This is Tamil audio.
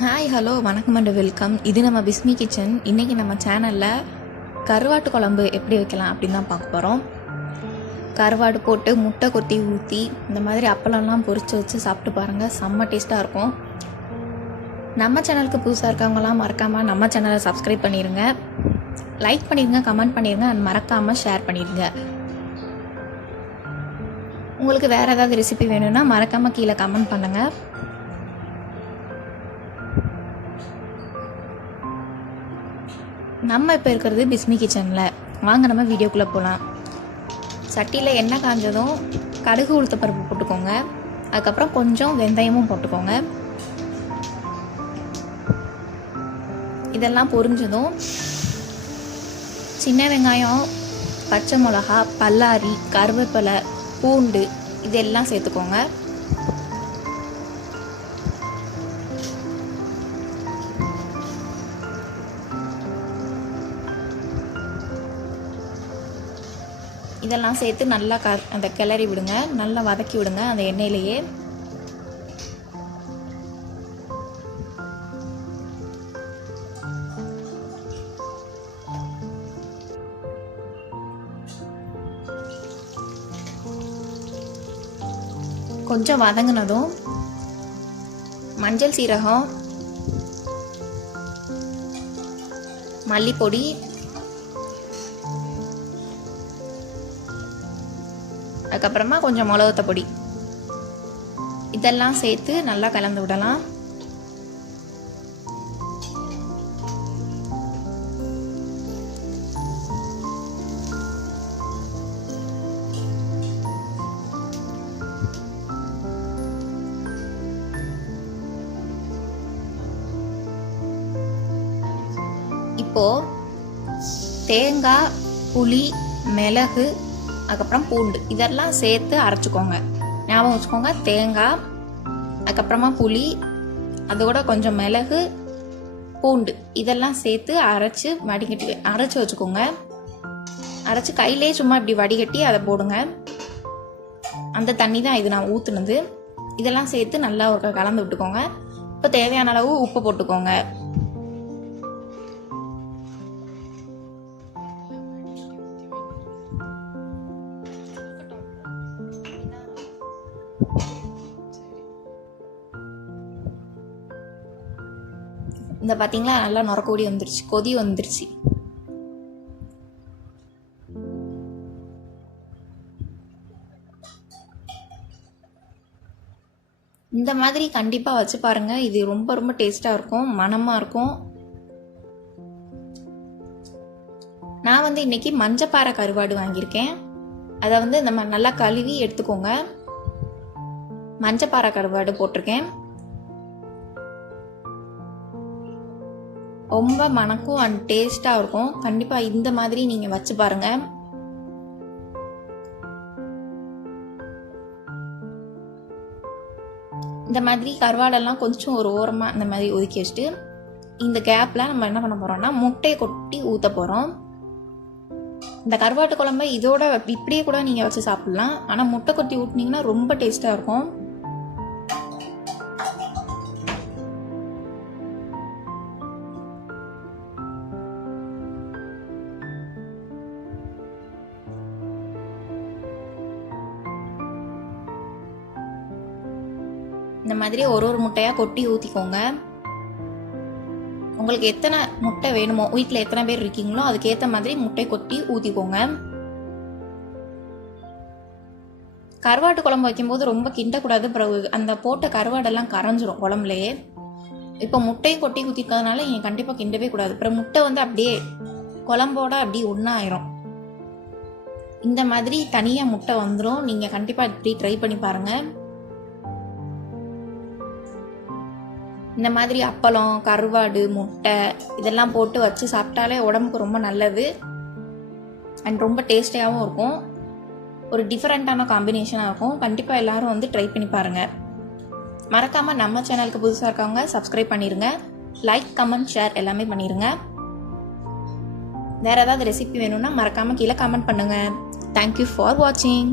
ஹாய் ஹலோ வணக்கம் அண்ட் வெல்கம் இது நம்ம பிஸ்மி கிச்சன். இன்றைக்கி நம்ம சேனலில் கருவாட்டு குழம்பு எப்படி வைக்கலாம் அப்படின்னு தான் பார்க்க போகிறோம் கருவாடு போட்டு முட்டை கொத்தி ஊற்றி இந்த மாதிரி அப்பளம்லாம் பொரித்து வச்சு சாப்பிட்டு பாருங்கள் செம்ம டேஸ்ட்டாக இருக்கும். நம்ம சேனலுக்கு புதுசாக இருக்கவங்களாம் மறக்காமல் நம்ம சேனலை சப்ஸ்கிரைப் பண்ணிடுங்க லைக் பண்ணிடுங்க கமெண்ட் பண்ணிடுங்க அண்ட் மறக்காமல் ஷேர் பண்ணிடுங்க உங்களுக்கு வேறு ஏதாவது ரெசிபி வேணும்னா மறக்காமல் கீழே கமெண்ட் பண்ணுங்கள் நம்ம இப்போ இருக்கிறது பிஸ்மி கிச்சனில் வாங்க நம்ம வீடியோக்குள்ளே போகலாம் சட்டியில் எண்ணெய் காஞ்சதும் கடுகு உளுத்த பருப்பு போட்டுக்கோங்க. அதுக்கப்புறம் கொஞ்சம் வெந்தயமும் போட்டுக்கோங்க. இதெல்லாம் பொரிஞ்சதும் சின்ன வெங்காயம் பச்சை மிளகா பல்லாரி கருவேப்பிலை பூண்டு இதெல்லாம் சேர்த்துக்கோங்க. இதெல்லாம் சேர்த்து நல்லா க அந்த கிளறி விடுங்க. நல்லா வதக்கி விடுங்க அந்த எண்ணெயிலேயே. கொஞ்சம் வதங்கினதும் மஞ்சள் சீரகம் மல்லிப்பொடி அதுக்கப்புறமா கொஞ்சம் மிளகுத்த பொடி. இதெல்லாம் சேர்த்து நல்லா கலந்து விடலாம். இப்போ தேங்காய் புளி மிளகு அதுக்கப்புறம் பூண்டு. இதெல்லாம் சேர்த்து அரைச்சிக்கோங்க. ஞாபகம் வச்சுக்கோங்க தேங்காய் அதுக்கப்புறமா புளி அதோட கொஞ்சம் மிளகு பூண்டு. இதெல்லாம் சேர்த்து அரைச்சி வடிகட்டி அரைச்சி வச்சுக்கோங்க. அரைச்சி கையிலே சும்மா இப்படி வடிகட்டி அதை போடுங்க. அந்த தண்ணி தான் இது நான் ஊற்றுனது இதெல்லாம் சேர்த்து நல்லா ஒரு கலந்து விட்டுக்கோங்க. இப்போ தேவையான அளவு உப்பு போட்டுக்கோங்க. இந்த பார்த்தீங்களா நல்லா நுரக்கூடி வந்துருச்சு. கொதி வந்துருச்சு. இந்த மாதிரி கண்டிப்பாக வச்சு பாருங்கள் இது ரொம்ப ரொம்ப டேஸ்ட்டாக இருக்கும். மணமாக இருக்கும். நான் வந்து இன்றைக்கி மஞ்சப்பாறை கருவாடு வாங்கியிருக்கேன். அதை வந்து நம்ம நல்லா கழுவி எடுத்துக்கோங்க. மஞ்சப்பாறை கருவாடு போட்டிருக்கேன். ரொம்ப மணக்கும் அண்ட் டேஸ்ட்டாக இருக்கும். கண்டிப்பாக இந்த மாதிரி நீங்கள் வச்சு பாருங்கள் இந்த மாதிரி கருவாடெல்லாம் கொஞ்சம் ஒரு ஓரமாக இந்த மாதிரி ஒதுக்கி வச்சுட்டு இந்த கேப்பில் நம்ம என்ன பண்ண போகிறோம்னா முட்டையை கொட்டி ஊற்ற போகிறோம் இந்த கருவாட்டு குழம்பு இதோட இப்படியே கூட நீங்கள் வச்சு சாப்பிட்லாம். ஆனால் முட்டை கொட்டி ஊட்டினீங்கன்னா ரொம்ப டேஸ்ட்டாக இருக்கும். இந்த மாதிரி ஒரு ஒரு முட்டையாக கொட்டி ஊற்றிக்கோங்க உங்களுக்கு எத்தனை முட்டை வேணுமோ வீட்டில் எத்தனை பேர் இருக்கீங்களோ அதுக்கேற்ற மாதிரி முட்டை கொட்டி ஊற்றிக்கோங்க கருவாட்டு குழம்பு வைக்கும்போது ரொம்ப கிண்டக்கூடாது பிறகு அந்த போட்ட கருவாடெல்லாம் கரைஞ்சிரும் குழம்புலையே. இப்போ முட்டையை கொட்டி ஊற்றிருக்கிறதுனால நீங்கள் கண்டிப்பாக கிண்டவே கூடாது. அப்புறம் முட்டை வந்து அப்படியே குழம்போட அப்படியே ஒன்றாயிரும் இந்த மாதிரி தனியாக முட்டை வந்துடும் நீங்கள் கண்டிப்பாக இப்படி ட்ரை பண்ணி பாருங்கள் இந்த மாதிரி அப்பளம் கருவாடு முட்டை இதெல்லாம் போட்டு வச்சு சாப்பிட்டாலே உடம்புக்கு ரொம்ப நல்லது. அண்ட் ரொம்ப டேஸ்டியாகவும் இருக்கும். ஒரு டிஃப்ரெண்ட்டான காம்பினேஷனாக இருக்கும். கண்டிப்பாக எல்லாரும் வந்து ட்ரை பண்ணி பாருங்கள் மறக்காமல் நம்ம சேனலுக்கு புதுசாக இருக்கவங்க சப்ஸ்கிரைப் பண்ணிடுங்க லைக் கமெண்ட் ஷேர் எல்லாமே பண்ணிடுங்க வேறு ஏதாவது ரெசிபி வேணும்னா மறக்காமல் கீழே கமெண்ட் பண்ணுங்கள் தேங்க்யூ ஃபார் வாட்சிங்